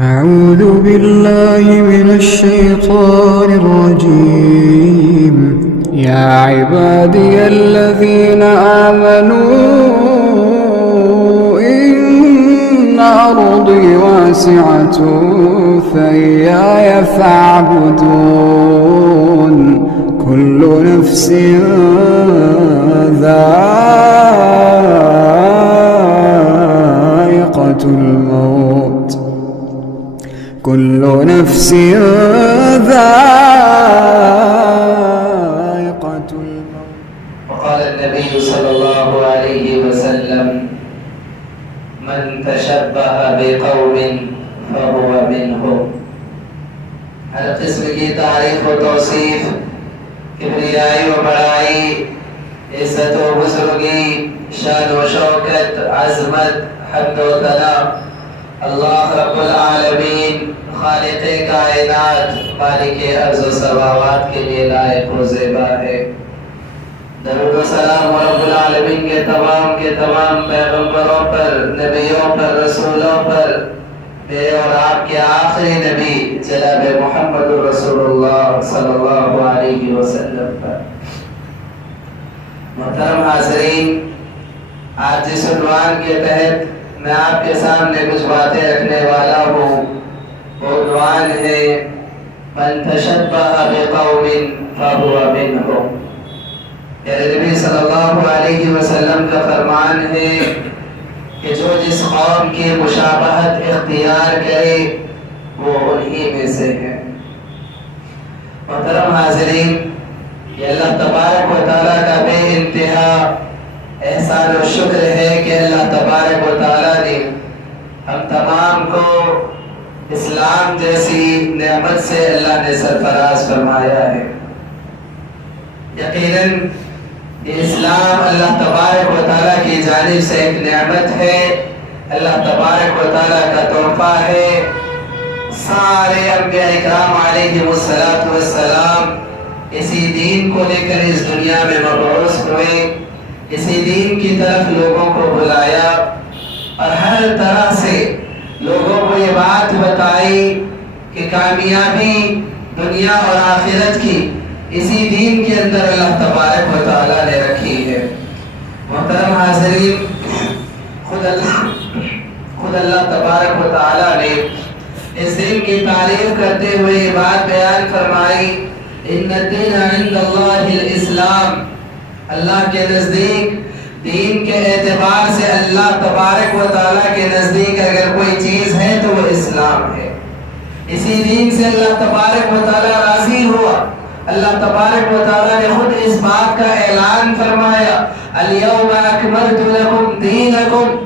أعوذ بالله من الشيطان الرجيم. يا عبادي الذين آمنوا إن أرضي واسعة فإياي فاعبدون. كل نفس ذائقة الموت. كل نفس ذائقة الموت. وقال النبي صلى الله عليه وسلم: من تشبه بقوم فهو منهم. ہر قسم کی تعریف و توصیف، کبریائی و بڑائی، عزت و بزرگی، شان و شوکت، عظمت، حمد و ثنا اللہ رب العالمین خالق کائنات مالک ارض و سماوات کے لیے لائق و زیبا ہے۔ درود و سلام رب العالمین کے تمام پیغمبروں پر، نبیوں پر، رسولوں پر، میرے اور آپ کے آخری نبی جناب محمد رسول اللہ صلی اللہ علیہ وسلم پر۔ محترم حاضرین، آج جس عنوان کے تحت میں آپ کے سامنے کچھ باتیں رکھنے والا ہوں، وہ عنوان ہے من تشبہ بقوم فہو منہم۔ میرے نبی صلی اللہ علیہ وسلم کا فرمان ہے کہ جو جس قوم کی مشابہت اختیار کرے وہ انہی میں سے ہے۔ محترم حاضرین، یہ اللہ تبارک و تعالیٰ کا بے انتہا احسان و شکر ہے کہ اللہ تبارک و تعالیٰ نے ہم تمام کو اسلام جیسی نعمت سے اللہ نے سرفراز فرمایا ہے۔ یقیناً یہ اسلام اللہ تبارک و تعالیٰ کی جانب سے ایک نعمت ہے، اللہ تبارک و تعالیٰ کا تحفہ ہے۔ سارے انبیاء اکرام علیہ السلام اسی دین کو لے کر اس دنیا میں مبعوث ہوئے، اسی دین کی طرف لوگوں کو بلایا اور ہر طرح سے لوگوں کو یہ بات بتائی کہ کامیابی دنیا اور آخرت کی اسی دین کے اندر اللہ تبارک و تعالیٰ نے رکھی ہے۔ محترم حاضرین، خود اللہ تبارک و تعالیٰ نے اس دین کی تعریف کرتے ہوئے یہ بات بیان فرمائی: ان الدین عند اللہ الاسلام۔ اللہ کے نزدیک دین کے اعتبار سے اللہ تبارک و تعالیٰ کے نزدیک اگر کوئی چیز ہے تو وہ اسلام ہے۔ اسی دین سے اللہ تبارک و تعالیٰ راضی ہوا۔ اللہ تبارک و تعالیٰ نے خود اس بات کا اعلان فرمایا: الیوم اکملت لکم دینکم۔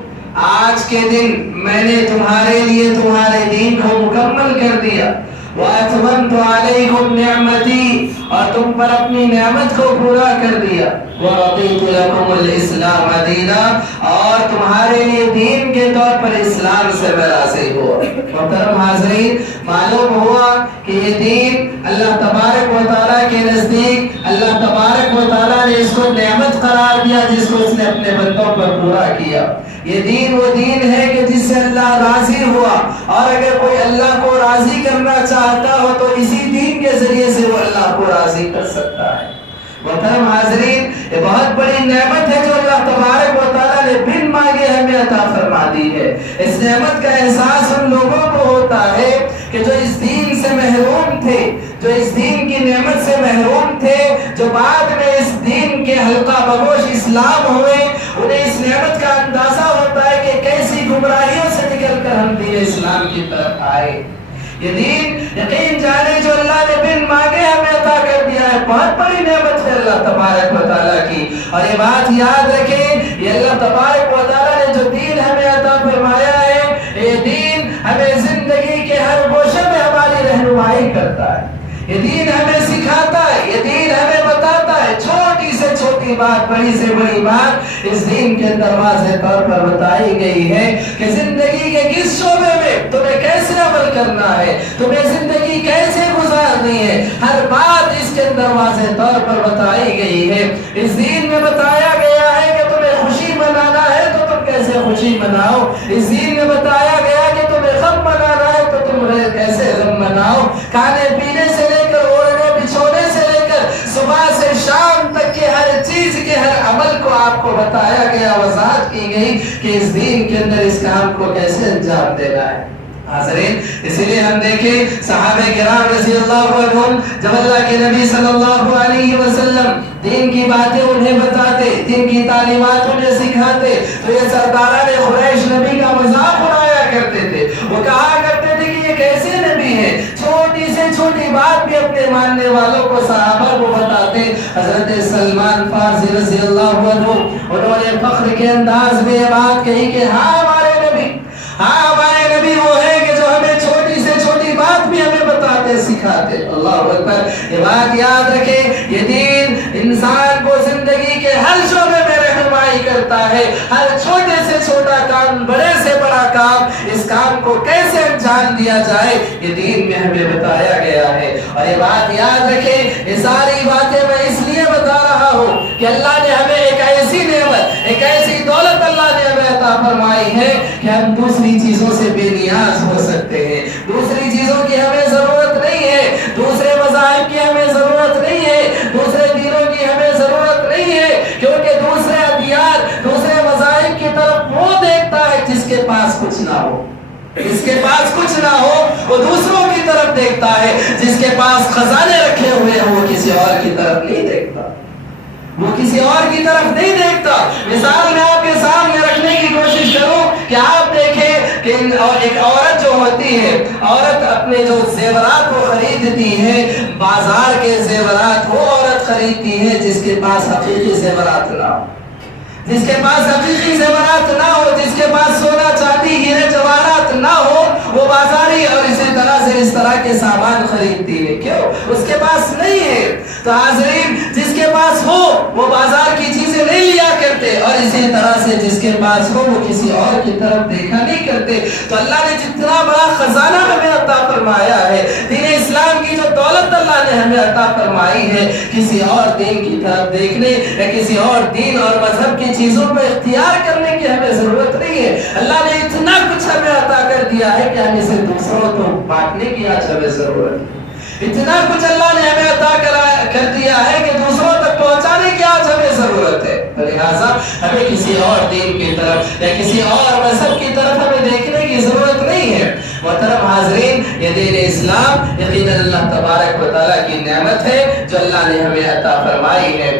آج کے دن میں نے تمہارے لیے تمہارے دین کو مکمل کر دیا۔ وَأَتْمَمْتُ عَلَيْكُمْ نِعْمَتِي، اور تم پر اپنی نعمت کو پورا کر دیا۔ وَرَضِيتُ لَكُمُ الْإِسْلَامَ دِينًا، اور تمہارے لیے دین کے طور پر اسلام سے میں راضی ہوا۔ محترم حاضرین، معلوم ہوا کہ یہ دین اللہ تبارک و تعالیٰ کے نزدیک اللہ تبارک و تعالیٰ نے اس کو نعمت قرار دیا جس کو اس نے اپنے بندوں پر پورا کیا۔ یہ دین وہ دین ہے کہ جس سے اللہ راضی ہوا، اور اگر کوئی اللہ کو راضی کرنا چاہتا ہو تو اسی دین کے ذریعے سے وہ اللہ کو راضی کر سکتا ہے۔ محترم حاضرین، یہ بہت بڑی نعمت ہے جو اللہ تبارک و تعالیٰ نے بن مانگے ہمیں عطا فرما دی ہے۔ اس نعمت کا احساس ان لوگوں کو ہوتا ہے کہ جو اس دین سے محروم تھے، جو اس دین کی نعمت سے محروم تھے، جو بعد میں اس دین کے حلقہ بگوش اسلام ہوئے، انہیں اس نعمت کا اندازہ ہوتا ہے کہ کیسی گمراہیوں سے نکل کر ہم دین اسلام کی طرف آئے۔ یہ دین یقین جانے جو اللہ نے بن مانگے ہمیں عطا کر دیا ہے، بہت بڑی نعمت ہے اللہ تبارک و تعالیٰ کی۔ اور یہ بات یاد رکھیں، یہ اللہ تبارک و تعالیٰ نے جو دین ہمیں عطا فرمایا ہے، یہ دین ہمیں زندگی کے ہر گوشے میں ہماری رہنمائی کرتا ہے۔ یہ دین ہمیں سکھاتا ہے، یہ دین ہمیں بتاتا ہے، چھوٹی سے چھوٹی بات، بڑی سے بڑی بات اس دین کے اندر واضح طور پر بتائی گئی ہے کہ زندگی کے کس شعبے میں تمہیں کیسے عمل کرنا ہے، تمہیں زندگی کیسے گزارنی ہے، ہر بات اس کے اندر واضح طور پر بتائی گئی ہے۔ اس دین میں بتایا گیا ہے کہ تمہیں خوشی منانا ہے تو تم کیسے خوشی مناؤ، اس دین میں بتایا گیا کہ تمہیں غم منانا ہے تو گئی کہ اس دین کے اندر اس کام کو کیسے انجام دینا ہے۔ حاضرین، اسی لیے ہم دیکھیں صحابہ کرام رضی اللہ عنہم جب اللہ کے نبی صلی اللہ علیہ وسلم دین کی باتیں انہیں بتاتے، دین کی تعلیمات انہیں سکھاتے، تو یہ سرداران قریش نبی کا مذاق اڑایا کرتے تھے۔ وہ کہا کرتے تھے کہ یہ کیسے نبی ہے، چھوٹی سے چھوٹی بات بھی اپنے ماننے والوں کو صحابہ کو بتاتے۔ حضرت سلمان فارسی رضی اللہ عنہ انہوں نے فخر کے انداز میں یہ بات کہی کہ ہاں ہمارے نبی وہ ہے کہ جو ہمیں چھوٹی سے چھوٹی بات بھی ہمیں بتاتے سکھاتے۔ اللہ اکبر، یہ بات یاد رکھیں، یہ دین انسان کو زندگی کے ہر شعبے میں رہنمائی کرتا ہے۔ ہر چھوٹے سے چھوٹا کام، بڑے سے بڑا کام، اس کام کو کیسے انجام دیا جائے یہ دین میں ہمیں بتایا گیا ہے۔ اور یہ بات یاد رکھیں، یہ ساری باتیں میں اس لیے بتا رہا ہوں کہ اللہ نے ہمیں ایک ایسی نعمت، ایک ایسی دولت اللہ نے ہمیں عطا فرمائی ہے کہ ہم دوسری چیزوں سے بے نیاز ہو سکتے ہیں۔ دوسری چیزوں کی ہمیں ضرورت نہیں ہے، دوسرے مذاہب کی ہمیں ضرورت نہیں ہے، دوسرے دینوں کی ہمیں ضرورت نہیں ہے، کیونکہ دوسرے ادیان، دوسرے مذاہب کی طرف وہ دیکھتا ہے جس کے پاس کچھ نہ ہو۔ جس کے پاس کچھ نہ ہو وہ دوسروں کی طرف دیکھتا ہے، جس کے پاس خزانے رکھے ہوئے ہیں وہ کسی اور کی طرف نہیں دیکھتا، وہ کسی اور کی طرف نہیں دیکھتا۔ مثال میں آپ کے سامنے رکھنے کی کوشش کروں کہ آپ دیکھیں کہ ایک عورت جو ہوتی ہے، عورت اپنے جو زیورات وہ خریدتی ہے، بازار کے زیورات وہ عورت خریدتی ہے جس کے پاس حقیقی زیورات نہ ہو، جس کے پاس حقیقی زیورات نہ ہو، جس کے پاس سونا چاندی ہیرے جواہرات نہ ہو، وہ بازاری اور اسی طرح سے اس طرح کے سامان خریدتی ہے۔ کیوں؟ اس کے پاس نہیں ہے۔ تو حاضرین، جس کے پاس ہو وہ بازار کی چیزیں نہیں لیا کرتے، اور اسی طرح سے جس کے پاس ہو وہ کسی اور کی طرف دیکھا نہیں کرتے۔ تو اللہ نے جتنا بڑا خزانہ ہمیں عطا فرمایا ہے، دین اسلام کی جو دولت اللہ نے ہمیں عطا فرمائی ہے، کسی اور دین کی طرف دیکھنے یا کسی اور دین اور مذہب کی چیزوں کو اختیار کرنے کی ہمیں ضرورت نہیں ہے۔ اللہ نے اتنا کچھ ہمیں عطا کر دیا ہے کہ ہم اسے دوسروں کو بانٹنے کی آج ہمیں ضرورت ہے۔ اتنا کچھ اللہ نے ہمیں عطا کر دیا ہے کہ دوسروں تک پہنچانے کی آج ہمیں ضرورت ہے۔ لہٰذا ہمیں کسی اور دین کی طرف یا کسی اور مذہب کی طرف ہمیں دیکھنے کی ضرورت نہیں ہے۔ محترم حاضرین، یہ دین اسلام یقیناً اللہ تبارک و تعالیٰ کی نعمت ہے جو اللہ نے ہمیں عطا فرمائی ہے۔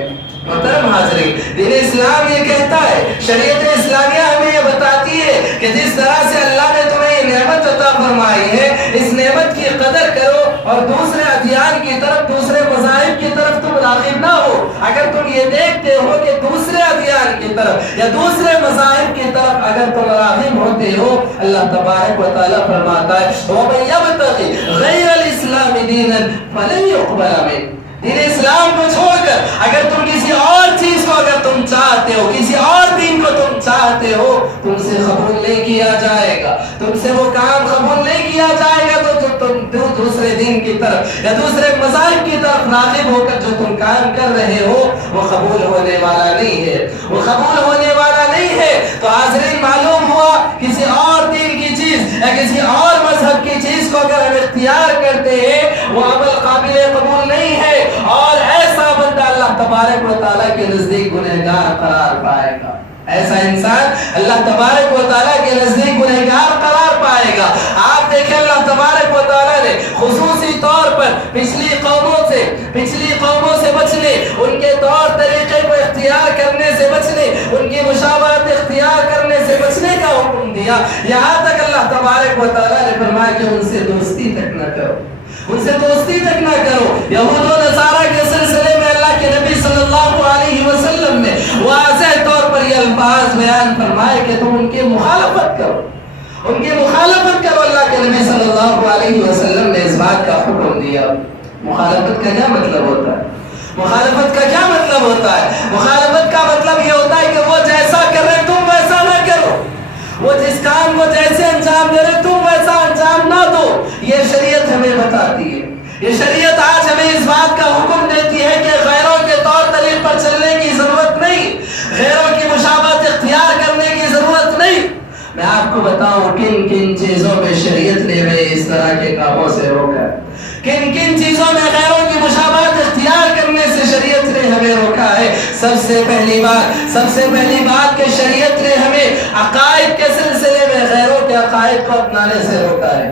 محترم حاضرین، دین اسلام یہ کہتا ہے، شریعت اسلامیہ ہمیں یہ بتاتی ہے کہ جس طرح سے اللہ نے تمہیں یہ نعمت عطا فرمائی ہے، اس نعمت کی قدر کرو اور دوسرے ادیان کی طرف، دوسرے مذاہب کی طرف تم راغب نہ ہو۔ اگر تم یہ دیکھتے ہو کہ دوسرے ادیان کی طرف یا دوسرے مذاہب کی طرف اگر تم راغب ہوتے ہو، اللہ تبارک و تعالیٰ فرماتا ہے وَمَن يَبْتَغِ غَيْرَ الْإِسْلَامِ دِينًا فَلَن يُقْبَلَ مِنْهُ۔ دین اسلام کو چھوڑ کر اگر تم کسی اور چیز کو اگر تم چاہتے ہو، کسی اور دین کو تم چاہتے ہو، تم سے قبول نہیں کیا جائے گا، تم سے وہ کام قبول نہیں کیا جائے گا، تو تم دوسرے دین کی طرف یا دوسرے مذاہب کی طرف راغب ہو کر جو تم کام کر رہے ہو وہ قبول ہونے والا نہیں ہے، وہ قبول ہونے والا نہیں ہے۔ تو حاضرین، معلوم ہوا کسی اور دین کی چیز یا کسی اور مذہب کی چیز کو اگر ہم اختیار کرتے ہیں وہ عمل قابل قبول نہیں ہے، اور ایسا بندہ اللہ تبارک و تعالیٰ کے نزدیک گنہگار قرار پائے گا۔ ایسا انسان اللہ تبارک و تعالیٰ کے نزدیک گنہگار قرار پائے گا۔ آپ دیکھیں اللہ تبارک و تعالیٰ نے خصوصی طور پر پچھلی قوموں سے بچنے، ان کے طور طریقے کو اختیار کرنے سے بچنے، ان کی مشابہت اختیار کرنے سے بچنے کا حکم دیا۔ یہاں تک اللہ تبارک و تعالیٰ نے فرمایا کہ ان سے دوستی تک نہ کرو، ان سے دوستی تک نہ کرو۔ یہود و نصارہ کے سلسلے میں اللہ کے نبی صلی اللہ علیہ وسلم نے واضح طور پر یہ الفاظ بیان فرمائے کہ تم ان کی مخالفت کرو، ان کی مخالفت کرو۔ اللہ کے نبی صلی اللہ علیہ وسلم نے اس بات کا حکم دیا۔ مخالفت کا کیا مطلب ہوتا ہے؟ مخالفت کا کیا مطلب ہوتا ہے؟ مخالفت کا مطلب یہ ہوتا ہے کہ وہ جیسا کر رہے تم ویسا نہ کرو، وہ جس کام کو جیسے انجام دے رہے تم ویسا انجام نہ دو۔ یہ شریعت ہمیں بتاتی ہے، یہ شریعت آج ہمیں اس بات کا حکم دیتی ہے کہ غیروں کے طور طریق پر چلنے کی ضرورت نہیں، غیروں کی مشابہت اختیار کرنے کی ضرورت نہیں۔ میں آپ کو بتاؤں کن کن چیزوں میں شریعت نے ہمیں اس طرح کے کاموں سے روکا ہے، کن کن چیزوں میں غیروں کی مشابہت اختیار کرنے سے شریعت نے ہمیں روکا ہے۔ سب سے پہلی بات کہ شریعت نے ہمیں عقائد کے سلسلے میں غیروں کے عقائد کو اپنانے سے روکا ہے.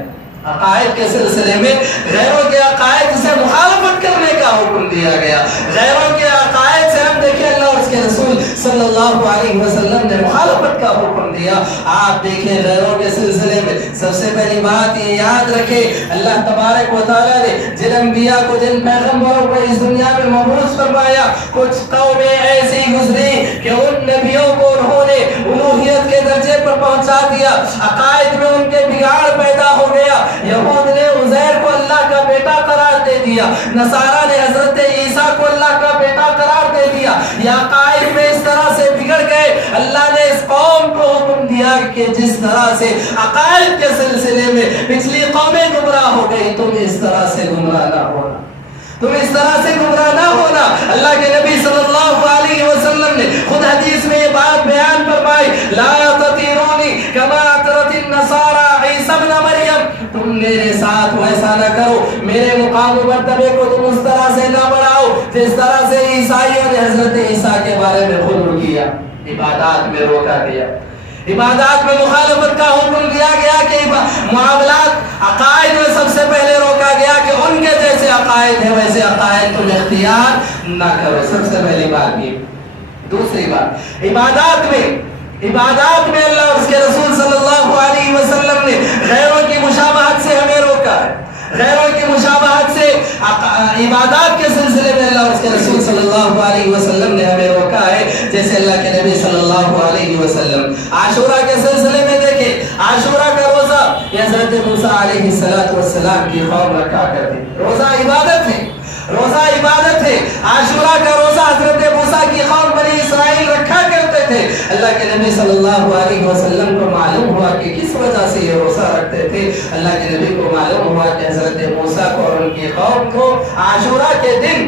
عقائد کے سلسلے میں غیروں کے عقائد سے مخالفت کرنے کا حکم دیا گیا. غیروں کے عقائد سے ہم دیکھیں اللہ اور اس کے رسول صلی اللہ علیہ وسلم نے مخالفت کا حکم دیا. آپ دیکھیں غیروں کے سلسلے میں سب سے پہلی بات یہ یاد رکھیں اللہ تبارک و تعالیٰ نے جن انبیاء کو جن پیغمبروں کو اس دنیا میں مبعوث فرمایا کچھ قومیں ایسی گزری کہ ان نبیوں کو انہوں نے الوہیت کے درجے پر پہنچا دیا. عقائد میں ان کے بگاڑ پیدا ہو گیا. یہود نے عزیر کو اللہ کا بیٹا قرار دے دیا. نصارہ نے حضرت عیسیٰ کو اللہ کا بیٹا قرار دے دیا. یہ عقائد میں اس طرح سے بگڑ گئے. اللہ نے اس قوم کو حکم دیا کہ جس طرح سے عقائد کے سلسلے میں پچھلی قومیں گمراہ ہو گئی تم اس طرح سے گمراہ نہ ہونا. اللہ کے نبی صلی اللہ علیہ وسلم نے خود حدیث میں یہ بات بیان فرمائی لا تطیرونی کما اطرت النصارى عیسی ابن مریم. تم میرے ساتھ ویسا نہ کرو, میرے مقام و مرتبے کو تم اس طرح سے نہ بڑھاؤ جس طرح سے عیسائیوں نے حضرت عیسیٰ کے بارے میں خلو کیا. عبادات میں روکا گیا, عبادات میں مخالفت کا حکم دیا گیا کہ معاملات عقائد میں سب سے پہلے روکا گیا کہ ان کے جیسے عقائد ہیں ویسے عقائد تم اختیار نہ کرو. سب سے پہلی بات یہ. دوسری بات عبادات میں اللہ اور اس کے رسول صلی اللہ علیہ وسلم نے غیروں کی مشابہت سے ہمیں روکا ہے. غیروں کی مشابہت سے عبادات کے سلسلے میں اللہ اور اس کے رسول صلی اللہ علیہ وسلم نے ہمیں روکا ہے. جیسے اللہ کے نبی صلی اللہ علیہ وسلم عاشورہ کے سلسلے میں دیکھیں عاشورہ کا روزہ یہ حضرت موسیٰ علیہ السلام کی قوم رکھا کرتی. روزہ عبادت ہے. عاشورہ کا روزہ حضرت موسیٰ کی قوم بنی اسرائیل رکھا کرتے تھے. اللہ کے نبی صلی اللہ علیہ وسلم کو معلوم ہوا کہ کس وجہ سے یہ روزہ رکھتے تھے. اللہ کے نبی کو معلوم ہوا کہ حضرت موسیٰ کو اور ان کی قوم کو عاشورہ کے دن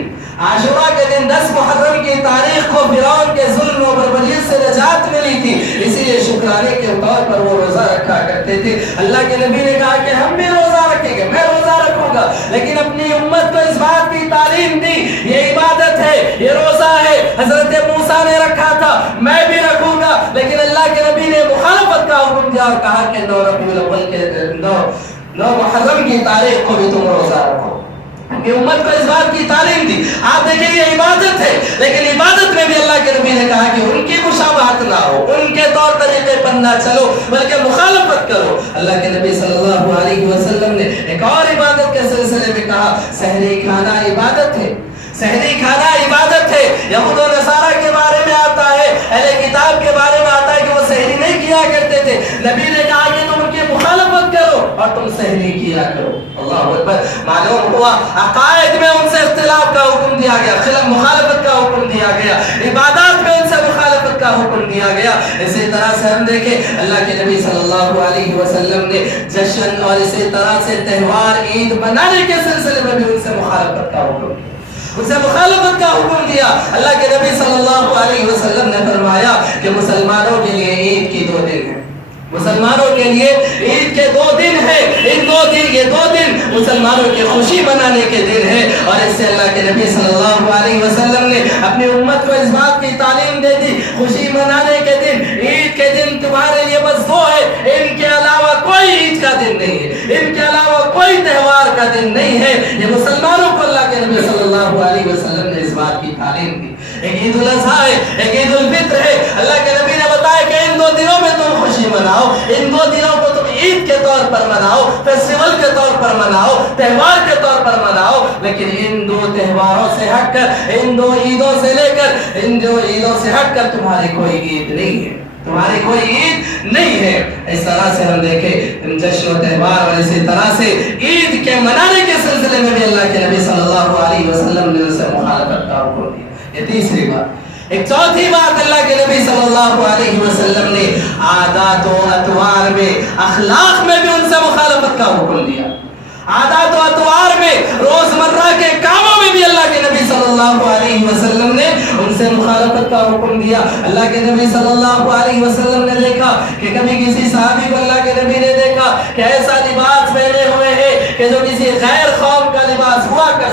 10 محرم کی تاریخ کو فرعون کے ظلم و بربریت سے نجات ملی تھی. اسی لیے شکرانے کے طور پر وہ روزہ رکھا کرتے تھے. اللہ کے نبی نے کہا کہ ہم بھی روزہ رکھیں گے, میں روزہ رکھوں گا, لیکن اپنی امت کو اس بات کی تعلیم دی یہ عبادت ہے, یہ روزہ ہے. حضرت موسیٰ نے رکھا تھا, میں بھی رکھوں گا, لیکن اللہ کے نبی نے مخالفت کا حکم دیا اور کہا کہ 9 ربیع الاول کے 9 محرم کی تاریخ کو بھی تم روزہ رکھو. کہ امت کو اس بات کی تعلیم دی. آپ دیکھیں یہ عبادت ہے, لیکن عبادت میں بھی اللہ کے نبی نے کہا کہ ان کی مشابہت نہ ہو, ان کے طور طریقے پر نہ چلو بلکہ مخالفت کرو. اللہ کے نبی صلی اللہ علیہ وسلم نے ایک اور عبادت کے سلسلے میں کہا سحری کھانا عبادت ہے. یہود و نصارہ کے بارے میں آتا ہے, اہل کتاب کے بارے میں آتا ہے کہ وہ سحری نہیں کیا کرتے تھے. نبی نے کہا کہ تم ان کی مخالفت کرو اور تم سحری کیا کرو. اللہ اکبر. معلوم ہوا عقائد میں ان سے اختلاف کا حکم دیا گیا, مخالفت کا حکم دیا گیا, عبادات میں ان سے مخالفت کا حکم دیا گیا. اسی طرح سے ہم دیکھیں اللہ کے نبی صلی اللہ علیہ وسلم نے جشن اور اسی طرح سے تہوار عید منانے کے سلسلے میں بھی ان سے مخالفت کا حکم دیا. اللہ کے نبی صلی اللہ علیہ وسلم نے فرمایا کہ مسلمانوں کے لیے عید کی 2 دن ہیں. مسلمانوں کے لیے عید کے 2 دن ہیں. یہ 2 دن مسلمانوں کی خوشی منانے کے دن ہیں. اور اس سے اللہ کے نبی صلی اللہ علیہ وسلم نے اپنی امت کو اس بات کی تعلیم دے دی خوشی منانے کے دن, عید کے دن تمہارے لیے بس 2 ہے, ان کے علاوہ کوئی عید کا دن نہیں ہے, ان کے علاوہ کوئی تہوار کا دن نہیں ہے. یہ مسلمانوں کو اللہ کے نبی صلی اللہ علیہ وسلم نے اس بات کی تعلیم دی. ایک عید الاضحیٰ ہے, ایک عید الفطر ہے. اللہ کے نبی نے بتایا کہ ان 2 دنوں میں تم خوشی مناؤ, ان 2 دنوں کو تم عید کے طور پر مناؤ, فیسٹیول کے طور پر مناؤ, تہوار کے طور پر مناؤ, لیکن ان 2 تہواروں سے ہٹ کر, ان 2 عیدوں سے لے کر, ان 2 عیدوں سے ہٹ کر تمہاری کوئی عید نہیں ہے, تمہاری کوئی عید نہیں ہے. اس طرح سے ہم دیکھیں جشن و تہوار اور اسی طرح سے عید کے منانے کے سلسلے میں بھی اللہ کے نبی صلی اللہ علیہ وسلم نے ان سے مخالفت کا حکم دیا. یہ تیسری بات. ایک چوتھی بات اللہ کے نبی صلی اللہ علیہ وسلم نے عادات و اطوار میں, اخلاق میں بھی ان سے مخالفت کا حکم دیا. عادات و اطوار میں, روزمرہ کے کاموں میں بھی اللہ کے نبی صلی اللہ علیہ وسلم نے ان سے مخالفت کا حکم دیا. اللہ کے نبی صلی اللہ علیہ وسلم نے دیکھا کہ کبھی کسی صحابی کو اللہ کے نبی نے دیکھا کہ ایسا لباس پہنے ہوئے ہے کہ جو کسی غیر قوم کا لباس ہوا کر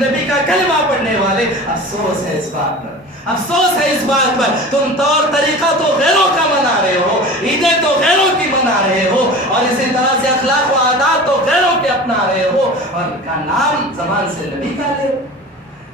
نبی کا کلمہ پڑھنے والے، افسوس ہے اس بات پر، افسوس ہے اس بات پر تم طور طریقہ تو غیروں کا منا رہے ہو، عیدیں تو غیروں کی منا رہے ہو، اور اسی طرح سے اخلاق و عادات تو غیروں کے اپنا رہے ہو، اور ان کا نام زبان سے نبی کا لے،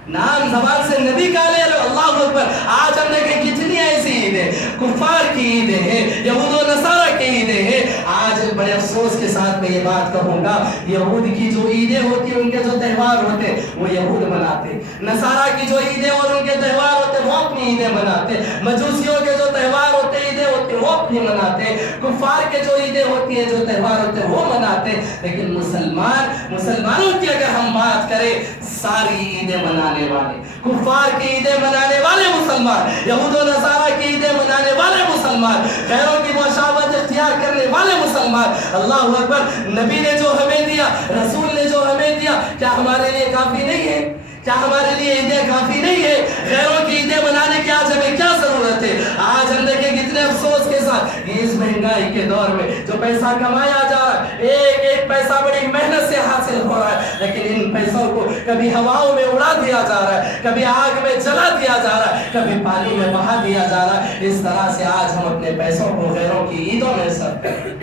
نام زبان سے نبی کا لے لو۔ اللہ اکبر۔ آج ہم دیکھیں کتنی ایسی عیدیں، کفار کی عیدیں ہیں، یہود و نصارہ کی عیدیں ہیں۔ آج بڑے افسوس کے ساتھ میں یہ بات کہوں گا، یہود کی جو عیدیں ہوتی ہیں، ان کے جو تہوار ہوتے وہ یہود مناتے، نصارہ کی جو عیدیں اور ان کے تہوار ہوتے وہ اپنی عیدیں مناتے، مجوسیوں کے جو تہوار ہوتے عیدیں ہوتی وہ اپنی مناتے، کفار کے جو عیدیں ہوتی ہیں جو تہوار ہوتے وہ مناتے، لیکن مسلمانوں کی اگر ہم بات کریں، ساری عیدیں منانے والے، کفار کی عیدیں منانے والے مسلمان، یہود و نصارہ کی عیدیں منانے والے مسلمان، غیروں کی مشابہت اختیار کرنے والے مسلمان، اللہ اکبر۔ نبی نے جو ہمیں دیا، رسول نے جو ہمیں دیا، کیا ہمارے لیے کافی نہیں ہے؟ کیا ہمارے لیے عیدیں کافی نہیں ہے؟ غیروں کی عیدیں منانے کی آج ہمیں کیا ضرورت ہے؟ آج ہم دیکھیں کتنے افسوس کے ساتھ اس مہنگائی کے دور میں جو پیسہ کمایا جا رہا ہے، ایک ایک پیسہ بڑی محنت سے حاصل ہو رہا ہے، لیکن ان پیسوں کو کبھی ہواؤں میں اڑا دیا جا رہا ہے، کبھی آگ میں جلا دیا جا رہا ہے، کبھی پانی میں بہا دیا جا رہا ہے۔ اس طرح سے آج ہم اپنے پیسوں کو غیروں کی عیدوں میں صرف کریں،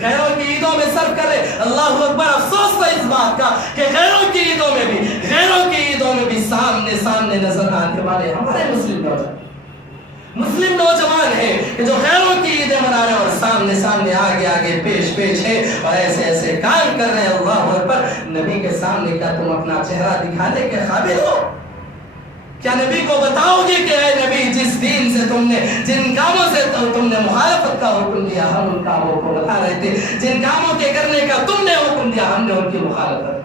غیروں کی عیدوں میں صرف کرے۔ اللہ اکبر۔ افسوس ہے اس بات کا کہ غیروں کی عیدوں میں بھی سامنے نظر آنے والے ہمارے مسلم نوجوان ہیں کہ جو غیروں کی عیدیں منا رہے ہیں اور سامنے آگے پیش ہے اور ایسے کام کر رہے ہیں۔ اللہ اکبر۔ نبی کے سامنے کیا تم اپنا چہرہ دکھانے کے قابل ہو؟ کیا نبی کو بتاؤ گے کہ اے نبی، جس دین سے جن کاموں سے تم نے مخالفت کا حکم دیا، ہم ان کاموں کو بتا رہے تھے، جن کاموں کے کرنے کا تم نے حکم دیا، ہم نے ان کی مخالفت۔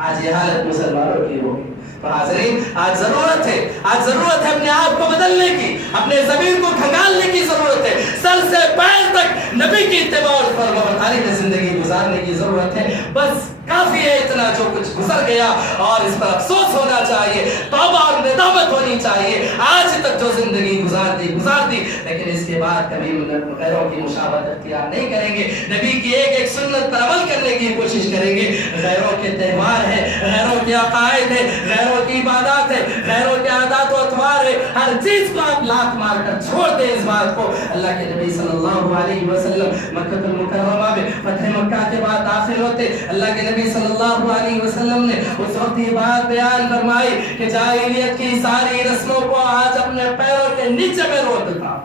آج یہ حالت مسلمانوں کی ہوگی۔ تو حاضرین، آج ضرورت ہے اپنے آپ کو بدلنے کی، اپنے ضمیر کو کھنگالنے کی ضرورت ہے، سر سے پیر تک نبی کی اتباع اور فرمانبرداری میں زندگی گزارنے کی ضرورت ہے۔ بس کافی ہے اتنا جو کچھ گزر گیا، اور اس پر افسوس ہونا چاہیے، توبہ اور ندامت ہونی چاہیے۔ آج تک جو زندگی گزار دی، لیکن اس کے بعد کبھی غیروں کی مشابہت اختیار نہیں کریں گے، نبی کی ایک سنت پر عمل کرنے کی کوشش کریں گے۔ غیروں کے تہوار ہے، غیروں کے عقائد ہے، غیروں کی عبادات ہے، غیروں کے عادات و اطوار ہے، ہر چیز کو آپ لات مار کر چھوڑ دیں اس بات کو۔ اللہ کے نبی صلی اللہ علیہ وسلم مکہ المکرمہ میں فتح مکہ کے بعد داخل ہوتے، اللہ کے نبی صلی اللہ علیہ وسلم نے اس وقت یہ بات بیان فرمائی کہ جاہلیت کی ساری رسموں کو آج اپنے پیروں کے نیچے میں روکتا،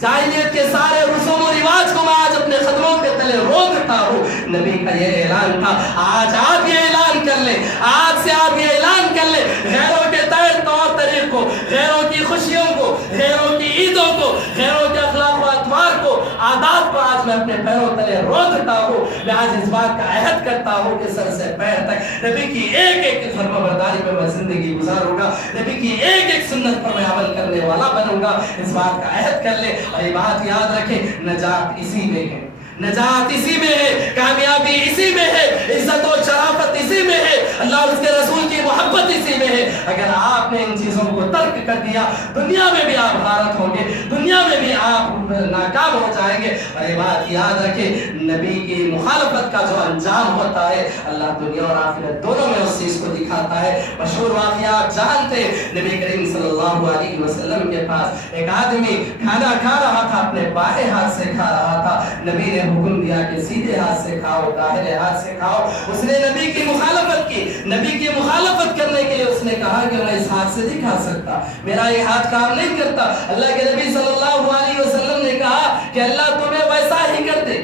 جاہلیت کے سارے رسوم و رواج کو میں آج اپنے قدموں کے تلے روکتا ہوں۔ نبی کا یہ اعلان تھا۔ آج آپ یہ اعلان کر لیں، آج سے آپ یہ اعلان کر لیں، غیروں کے طور طریقوں، غیروں کی خوشیوں کو، غیروں کی عیدوں کو، غیروں کے اخلاق و اطوار کو، عادات کو آج میں اپنے پیروں تلے روکتا ہوں۔ میں آج اس بات کا عہد کرتا ہوں کہ سر سے پیر تک نبی کی ایک فرمانبرداری میں میں زندگی گزاروں گا، نبی کی ایک سنت پر میں عمل کرنے والا بنوں گا۔ اس بات کا عہد کر لیں، اور یہ بات یاد رکھیں، نجات اسی میں ہے، نجات اسی میں ہے، کامیابی اسی میں ہے، عزت و شرافت اسی میں ہے، اللہ اور اس کے رسول کی محبت اسی میں ہے۔ اگر آپ نے ان چیزوں کو ترک کر دیا، دنیا میں بھی آپ غارت ہوں گے، دنیا میں بھی آپ ناکام ہو جائیں گے۔ اور یہ بات یاد رکھیں، نبی کی مخالفت کا جو انجام ہوتا ہے، اللہ دنیا اور آخرت دونوں میں اس چیز کو دکھاتا ہے۔ مشہور واقعہ آپ جانتے ہیں، نبی کریم صلی اللہ علیہ وسلم کے پاس ایک آدمی کھانا کھا رہا تھا، اپنے بائیں ہاتھ سے کھا رہا تھا۔ نبی نے حکم دیا کہ سیدھے ہاتھ سے کھاؤ، داہنے ہاتھ سے کھاؤ۔ اس نے نبی کی مخالفت کی، نبی کی مخالفت کرنے کے لیے اس نے کہا کہ میں اس ہاتھ سے نہیں کھا سکتا، میرا یہ ہاتھ کام نہیں کرتا۔ اللہ کے نبی صلی اللہ علیہ وسلم نے کہا کہ اللہ تمہیں ویسا ہی کر دے،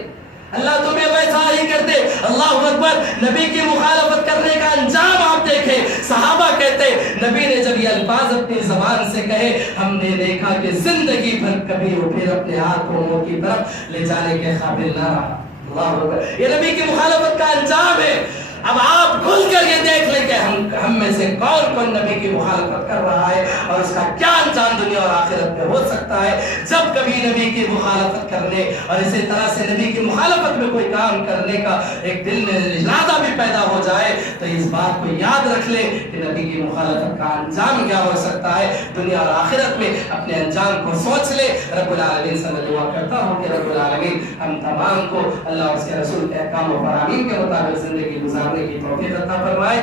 اللہ تمہیں ویسا ہی کر دے۔ اللہ اکبر۔ نبی کی مخالفت کرنے کا انجام آپ دیکھیں۔ صحابہ کہتے نبی نے جب یہ الفاظ اپنی زبان سے کہے، ہم نے دیکھا کہ زندگی بھر کبھی وہ پھر اپنے ہاتھ کو منہ کی طرف لے جانے کے قابل نہ رہا۔ اللہ اکبر۔ یہ نبی کی مخالفت کا انجام ہے۔ اب آپ کھل کر یہ دیکھ لیں کہ ہم میں سے سے کون کون نبی کی مخالفت کر رہا ہے اور اس کا کیا انجام دنیا اور آخرت میں ہو سکتا ہے. جب کبھی نبی کی مخالفت کرنے اور اسی طرح سے نبی کی مخالفت میں کوئی کام کرنے کا ایک دل میں ارادہ بھی پیدا ہو جائے تو اس بات کو یاد رکھ لے کہ نبی کی مخالفت کا انجام کیا ہو سکتا ہے. دنیا اور آخرت میں اپنے انجام کو سوچ لے. رب العالمین سے میں دعا کرتا ہوں کہ رب العالمین ہم تمام کو اللہ اور اس کے رسول کے احکام و فرامین کے مطابق زندگی گزارنے کی توفیق عطا فرمائے.